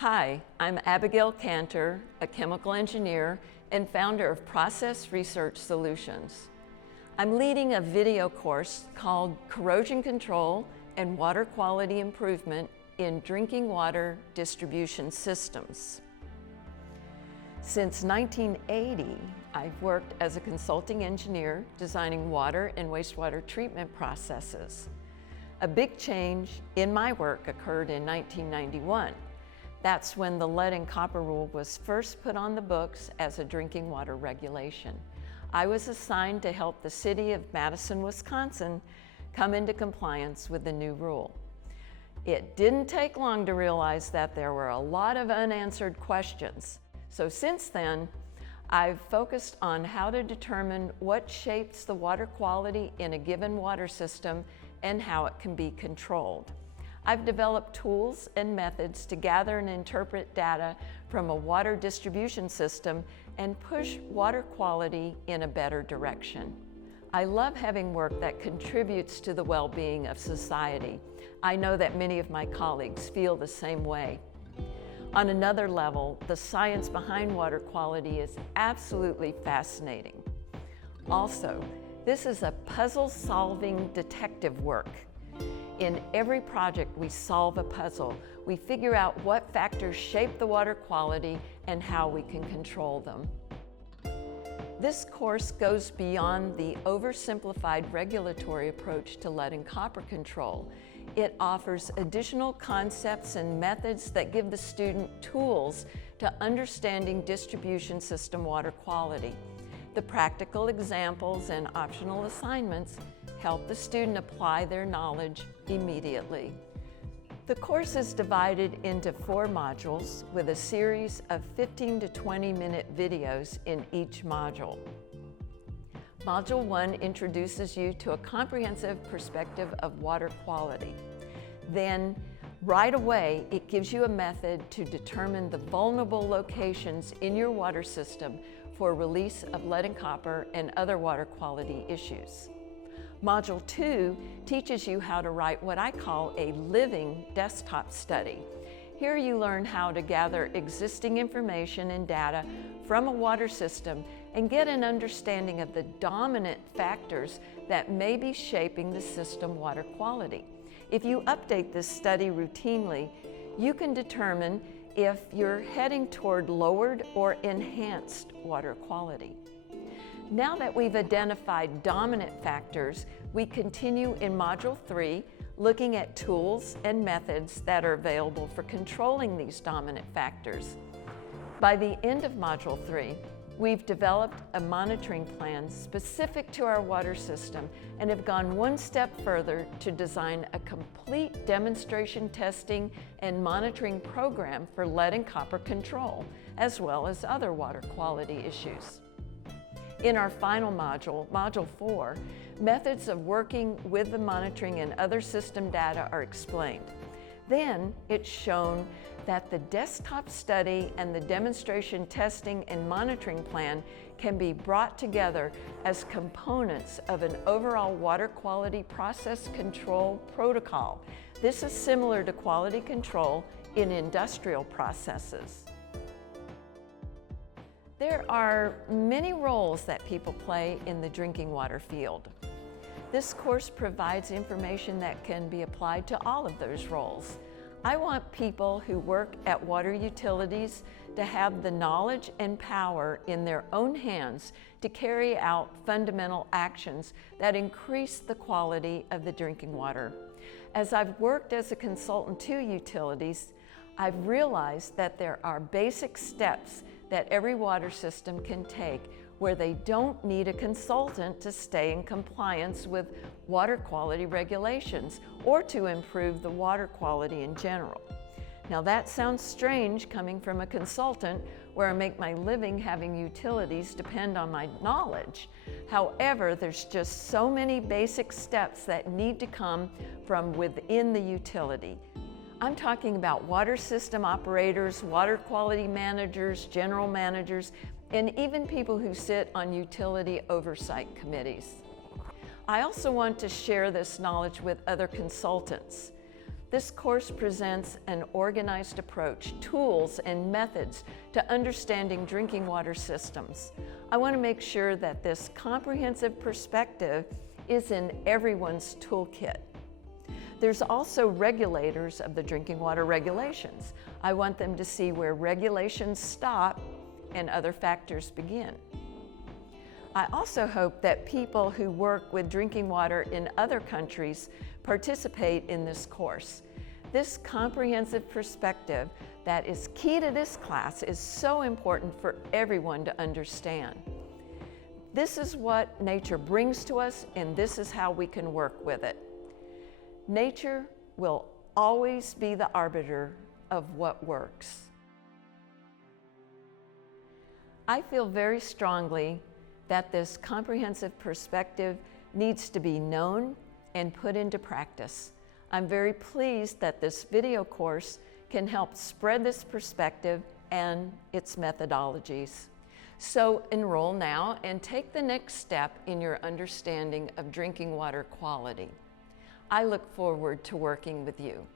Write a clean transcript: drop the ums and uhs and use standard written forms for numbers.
Hi, I'm Abigail Cantor, a chemical engineer and founder of Process Research Solutions. I'm leading a video course called Corrosion Control and Water Quality Improvement in Drinking Water Distribution Systems. Since 1980, I've worked as a consulting engineer designing water and wastewater treatment processes. A big change in my work occurred in 1991. That's when the lead and copper rule was first put on the books as a drinking water regulation. I was assigned to help the city of Madison, Wisconsin come into compliance with the new rule. It didn't take long to realize that there were a lot of unanswered questions. So since then, I've focused on how to determine what shapes the water quality in a given water system and how it can be controlled. I've developed tools and methods to gather and interpret data from a water distribution system and push water quality in a better direction. I love having work that contributes to the well-being of society. I know that many of my colleagues feel the same way. On another level, the science behind water quality is absolutely fascinating. Also, this is a puzzle-solving detective work. In every project, we solve a puzzle. We figure out what factors shape the water quality and how we can control them. This course goes beyond the oversimplified regulatory approach to lead and copper control. It offers additional concepts and methods that give the student tools to understanding distribution system water quality. The practical examples and optional assignments help the student apply their knowledge immediately. The course is divided into 4 modules with a series of 15 to 20-minute videos in each module. Module 1 introduces you to a comprehensive perspective of water quality. Then, right away, it gives you a method to determine the vulnerable locations in your water system for release of lead and copper and other water quality issues. Module 2 teaches you how to write what I call a living desktop study. Here you learn how to gather existing information and data from a water system and get an understanding of the dominant factors that may be shaping the system water quality. If you update this study routinely, you can determine if you're heading toward lowered or enhanced water quality. Now that we've identified dominant factors, we continue in Module 3, looking at tools and methods that are available for controlling these dominant factors. By the end of Module 3, we've developed a monitoring plan specific to our water system and have gone one step further to design a complete demonstration testing and monitoring program for lead and copper control, as well as other water quality issues. In our final module, Module 4, methods of working with the monitoring and other system data are explained. Then it's shown that the desktop study and the demonstration testing and monitoring plan can be brought together as components of an overall water quality process control protocol. This is similar to quality control in industrial processes. There are many roles that people play in the drinking water field. This course provides information that can be applied to all of those roles. I want people who work at water utilities to have the knowledge and power in their own hands to carry out fundamental actions that increase the quality of the drinking water. As I've worked as a consultant to utilities, I've realized that there are basic steps that every water system can take where they don't need a consultant to stay in compliance with water quality regulations or to improve the water quality in general. Now that sounds strange coming from a consultant where I make my living having utilities depend on my knowledge. However, there's just so many basic steps that need to come from within the utility. I'm talking about water system operators, water quality managers, general managers, and even people who sit on utility oversight committees. I also want to share this knowledge with other consultants. This course presents an organized approach, tools, and methods to understanding drinking water systems. I want to make sure that this comprehensive perspective is in everyone's toolkit. There's also regulators of the drinking water regulations. I want them to see where regulations stop and other factors begin. I also hope that people who work with drinking water in other countries participate in this course. This comprehensive perspective that is key to this class is so important for everyone to understand. This is what nature brings to us, and this is how we can work with it. Nature will always be the arbiter of what works. I feel very strongly that this comprehensive perspective needs to be known and put into practice. I'm very pleased that this video course can help spread this perspective and its methodologies. So enroll now and take the next step in your understanding of drinking water quality. I look forward to working with you.